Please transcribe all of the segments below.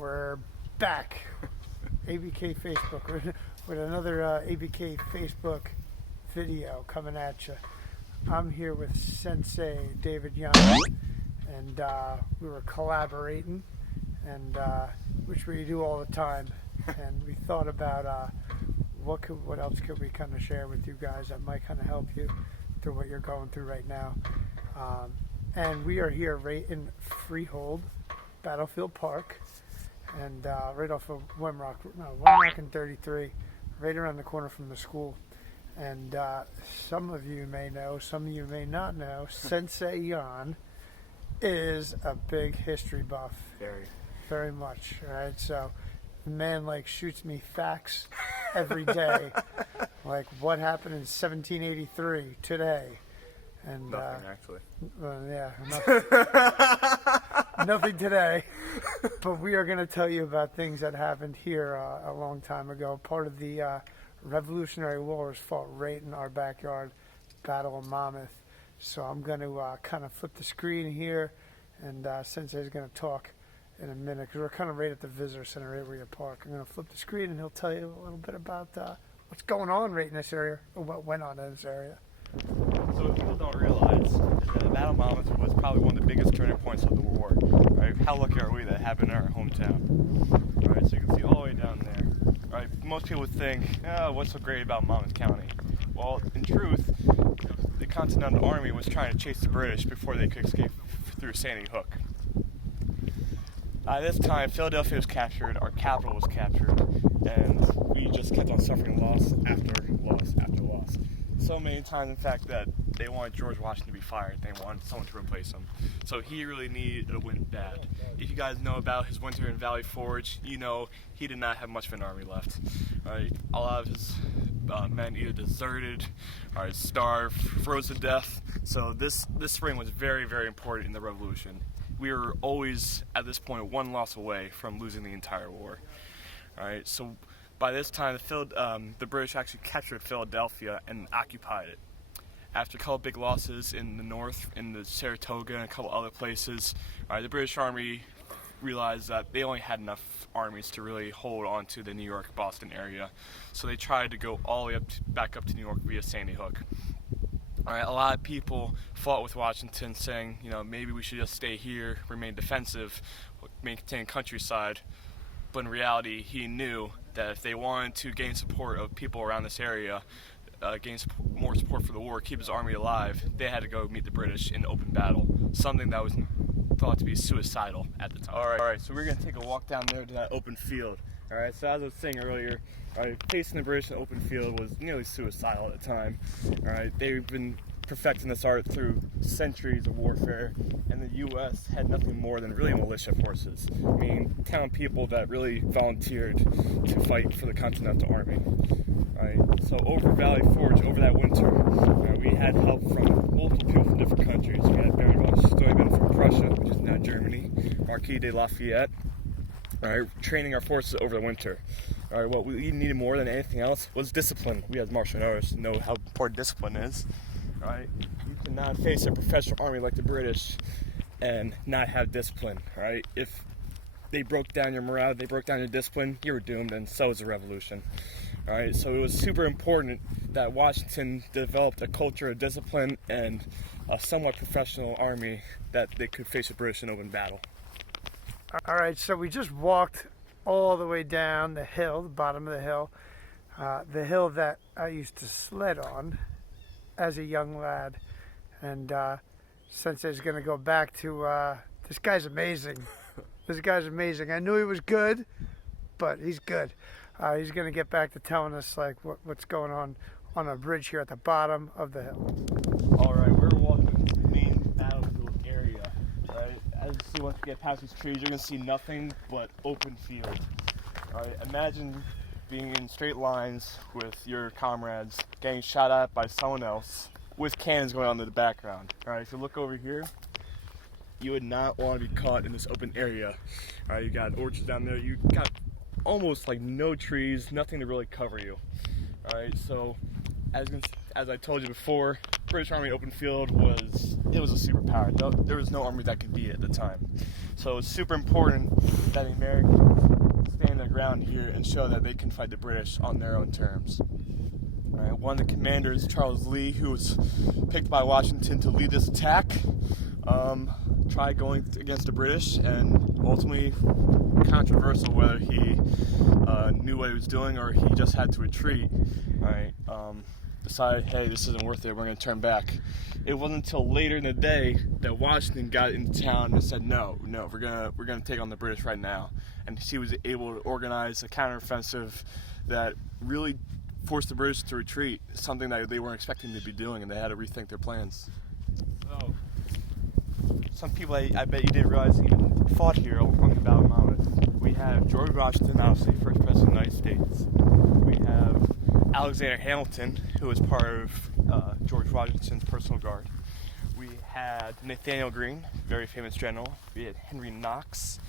We're back. ABK Facebook with another ABK Facebook video coming at you. I'm here with Sensei David Young, and we were collaborating, and which we do all the time. And we thought about what else could we kind of share with you guys that might kind of help you through what you're going through right now. And we are here right in Freehold, Battlefield Park, and right off of Wemrock and 33, right around the corner from the school. And some of you may know, some of you may not know, Sensei Jan is a big history buff. Very much, right? So the man shoots me facts every day, like what happened in 1783 today. And nothing actually. Nothing today. But we are going to tell you about things that happened here a long time ago. Part of the Revolutionary War was fought right in our backyard, Battle of Monmouth. So I'm going to kind of flip the screen here, and Sensei's going to talk in a minute, because we're kind of right at the visitor center, right where you park. I'm going to flip the screen, and he'll tell you a little bit about what's going on right in this area, or what went on in this area. So what people don't realize is that the Battle of Monmouth was probably one of the biggest turning points of the war. Right? How lucky are we that it happened in our hometown? Right, so you can see all the way down there. Right, most people would think, oh, what's so great about Monmouth County? Well, in truth, the Continental Army was trying to chase the British before they could escape through Sandy Hook. At this time, Philadelphia was captured, our capital was captured, and we just kept on suffering loss after loss after loss. So many times, in fact, that they wanted George Washington to be fired. They wanted someone to replace him. So he really needed a win bad. If you guys know about his winter in Valley Forge, you know he did not have much of an army left. A lot of his men either deserted, or starved, froze to death. So this spring was very, very important in the Revolution. We were always, at this point, one loss away from losing the entire war. All right, so by this time, the British actually captured Philadelphia and occupied it. After a couple big losses in the north, in the Saratoga and a couple other places, the British Army realized that they only had enough armies to really hold on to the New York, Boston area. So they tried to go all the way back up to New York via Sandy Hook. All right, a lot of people fought with Washington, saying, maybe we should just stay here, remain defensive, maintain countryside. But in reality, he knew that if they wanted to gain support of people around this area, gain more support for the war, keep his army alive, they had to go meet the British in open battle, something that was thought to be suicidal at the time. All right, so we're going to take a walk down there to that open field. All right, so as I was saying earlier, facing the British in the open field was nearly suicidal at the time. All right, they've been perfecting this art through centuries of warfare, and the U.S. had nothing more than really militia forces. I mean, town people that really volunteered to fight for the Continental Army. Right, so over Valley Forge, over that winter, we had help from multiple people from different countries. We had Baron von Steuben from Prussia, which is now Germany, Marquis de Lafayette, training our forces over the winter. What we needed more than anything else was discipline. We as martial artists know how important discipline is. You cannot face a professional army like the British and not have discipline. If they broke down your morale, they broke down your discipline, you were doomed, and so was the revolution. So it was super important that Washington developed a culture of discipline and a somewhat professional army that they could face the British in open battle. All right, so we just walked all the way down the hill, the bottom of the hill that I used to sled on as a young lad. And Sensei's going to go back to, this guy's amazing. This guy's amazing. I knew he was good, but he's good. He's going to get back to telling us what's going on a bridge here at the bottom of the hill. All right, we're walking to the main battlefield area. As you see, once we get past these trees, you're going to see nothing but open field. Imagine being in straight lines with your comrades, getting shot at by someone else, with cannons going on in the background. If you look over here, you would not want to be caught in this open area. You got orchards down there. You got almost no trees, nothing to really cover you. So as I told you before, British Army open field was a superpower. There was no army that could beat it at the time. So it's super important that the Americans stand their ground here and show that they can fight the British on their own terms. All right, one of the commanders, Charles Lee, who was picked by Washington to lead this attack, tried going against the British, and ultimately controversial whether he knew what he was doing or he just had to retreat. All right, decided, hey, this isn't worth it, we're going to turn back. It wasn't until later in the day that Washington got into town and said, no, we're gonna take on the British right now. And he was able to organize a counteroffensive that really forced the British to retreat, something that they weren't expecting to be doing, and they had to rethink their plans. So, some people I bet you didn't realize even fought here along the Battle of Monmouth. We have George Washington, obviously, first president of the United States. We have Alexander Hamilton, who was part of George Washington's personal guard. We had Nathaniel Greene, very famous general. We had Henry Knox,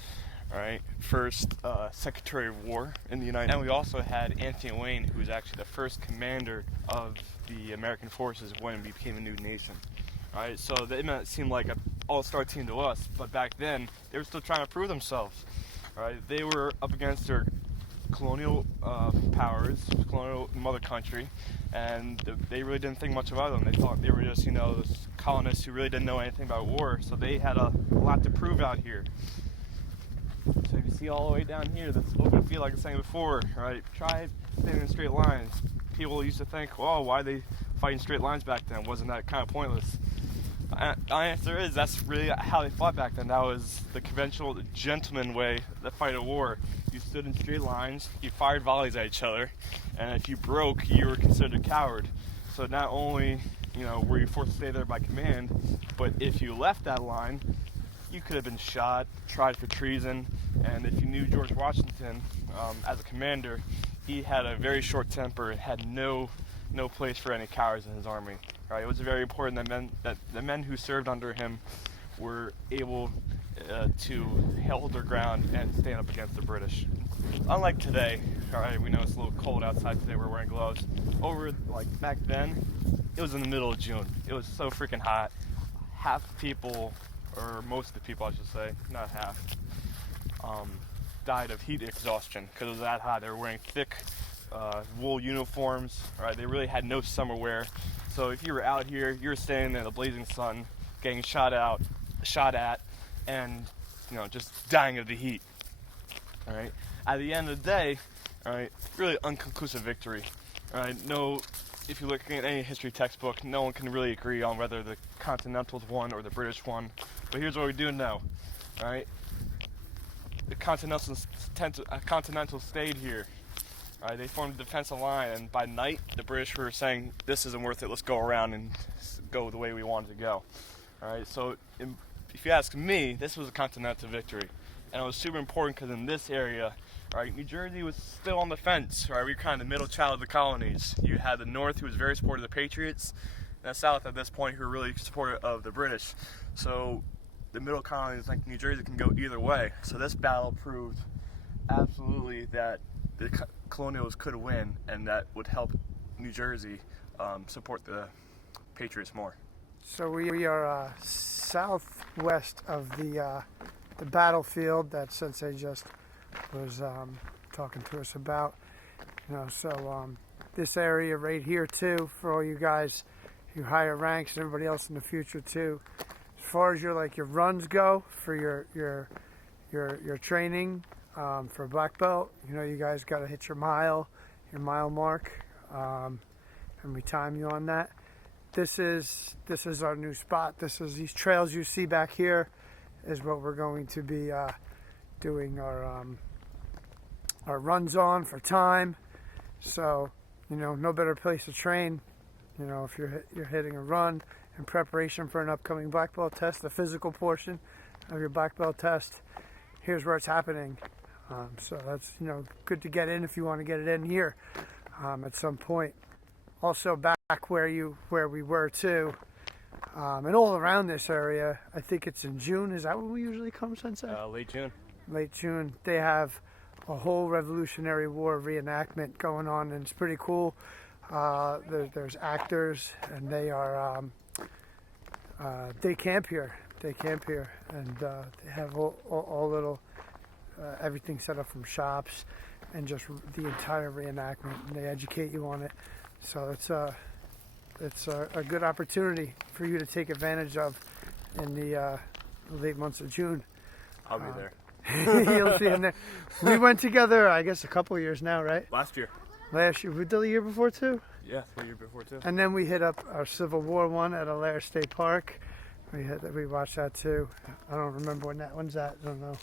all right, first Secretary of War in the United States. And we also had Anthony Wayne, who was actually the first commander of the American forces when we became a new nation. All right, so they might seem like an all-star team to us, but back then they were still trying to prove themselves. All right, they were up against their colonial powers, colonial mother country, and they really didn't think much about them. They thought they were just, this colonists who really didn't know anything about war, so they had a lot to prove out here. So if you see all the way down here, that's open field like I was saying before, right? Try standing in straight lines. People used to think, well, why are they fighting straight lines back then? Wasn't that kind of pointless? The answer is that's really how they fought back then. That was the conventional gentleman way to fight a war. You stood in straight lines, you fired volleys at each other, and if you broke, you were considered a coward. So not only were you forced to stay there by command, but if you left that line, you could have been shot, tried for treason, and if you knew George Washington as a commander, he had a very short temper and had no place for any cowards in his army. Right? It was very important that the men who served under him were able to hold their ground and stand up against the British. Unlike today, all right, we know it's a little cold outside today, we're wearing gloves. Back then, it was in the middle of June. It was so freaking hot. Half the people, or most of the people I should say, not half, died of heat exhaustion because it was that hot. They were wearing thick wool uniforms. All right, they really had no summer wear. So if you were out here, you were standing in the blazing sun, getting shot at, and just dying of the heat. All right. At the end of the day, all right, really unconclusive victory. All right. No, if you look at any history textbook, no one can really agree on whether the Continentals won or the British won. But here's what we do know. All right. The Continentals stayed here. They formed a defensive line, and by night, the British were saying, this isn't worth it, let's go around and go the way we wanted to go. Alright, so if you ask me, this was a continental victory. And it was super important because in this area, right, New Jersey was still on the fence. Right, we were kind of the middle child of the colonies. You had the North, who was very supportive of the Patriots, and the South at this point, who were really supportive of the British. So the middle colonies, like New Jersey, can go either way. So this battle proved absolutely that the colonials could win, and that would help New Jersey support the Patriots more. So we are southwest of the battlefield that Sensei just was talking to us about. This area right here too, for all you guys, your higher ranks and everybody else in the future too. As far as your runs go for your training. For black belt, you guys got to hit your mile mark, and we time you on that. This is our new spot. These trails you see back here is what we're going to be doing our runs on for time. So no better place to train. If you're hitting a run in preparation for an upcoming black belt test, the physical portion of your black belt test. Here's where it's happening. So that's good to get in if you want to get it in here at some point. Also back where we were too, and all around this area. I think it's in June. Is that when we usually come, Sensei? Late June. Late June. They have a whole Revolutionary War reenactment going on, and it's pretty cool. There's actors, and they camp here. they camp here, and they have all little everything set up from shops and just the entire reenactment, and they educate you on it. So it's a good opportunity for you to take advantage of in the late months of June. I'll be there. You'll see him there. We went together, I guess, a couple of years now, right? Last year. Last year. We did the year before too? Yeah, the year before too. And then we hit up our Civil War one at Alair State Park. We watched that too. I don't remember when that one's at. I don't know.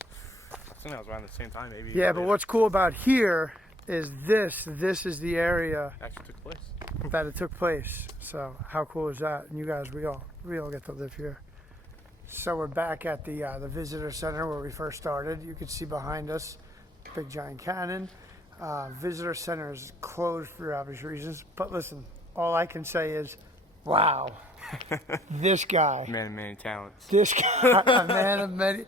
I think that was around the same time, maybe. Yeah, but what's cool about here is this is the area actually took place. that it took place. So how cool is that? And you guys, we all get to live here. So we're back at the visitor center where we first started. You can see behind us, big giant cannon. Visitor center is closed for obvious reasons. But listen, all I can say is, wow, this guy. Man of many talents. This guy, a man of many.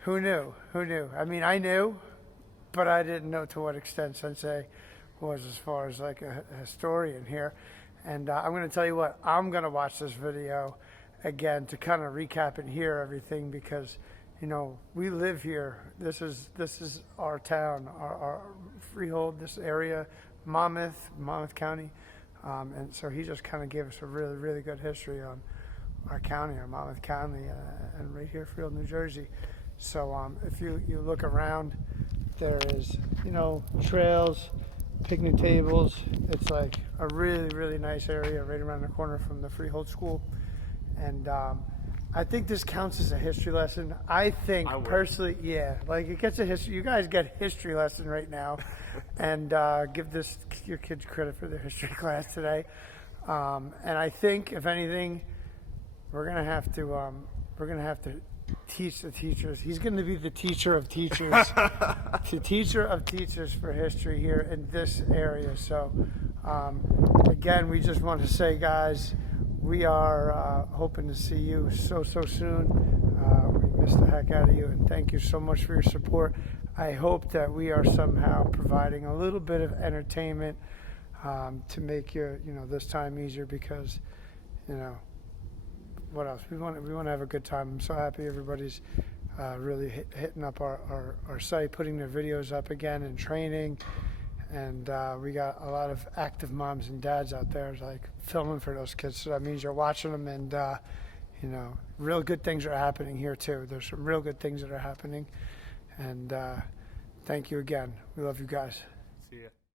Who knew? Who knew? I mean, I knew, but I didn't know to what extent Sensei was as far as like a historian here. And I'm going to tell you what, I'm going to watch this video again to kind of recap and hear everything because, you know, we live here. This is our town, our freehold, this area, Monmouth County. And so he just kind of gave us a really, really good history on our county, our Monmouth County, and right here, Freehold, New Jersey. So if you look around, there is, you know, trails, picnic tables. It's like a really, really nice area right around the corner from the Freehold School. And I think this counts as a history lesson. I think personally, yeah, like it gets a history. You guys get a history lesson right now, and give your kids credit for their history class today. And I think, if anything, we're gonna have to teach the teachers. He's going to be the teacher of teachers, the teacher of teachers for history here in this area. So, again, we just want to say, guys, we are hoping to see you so soon. We miss the heck out of you, and thank you so much for your support. I hope that we are somehow providing a little bit of entertainment to make your, this time easier because, what else? We want to have a good time. I'm so happy everybody's really hitting up our site, putting their videos up again and training. And we got a lot of active moms and dads out there like filming for those kids. So that means you're watching them and, real good things are happening here too. There's some real good things that are happening. And thank you again. We love you guys. See ya.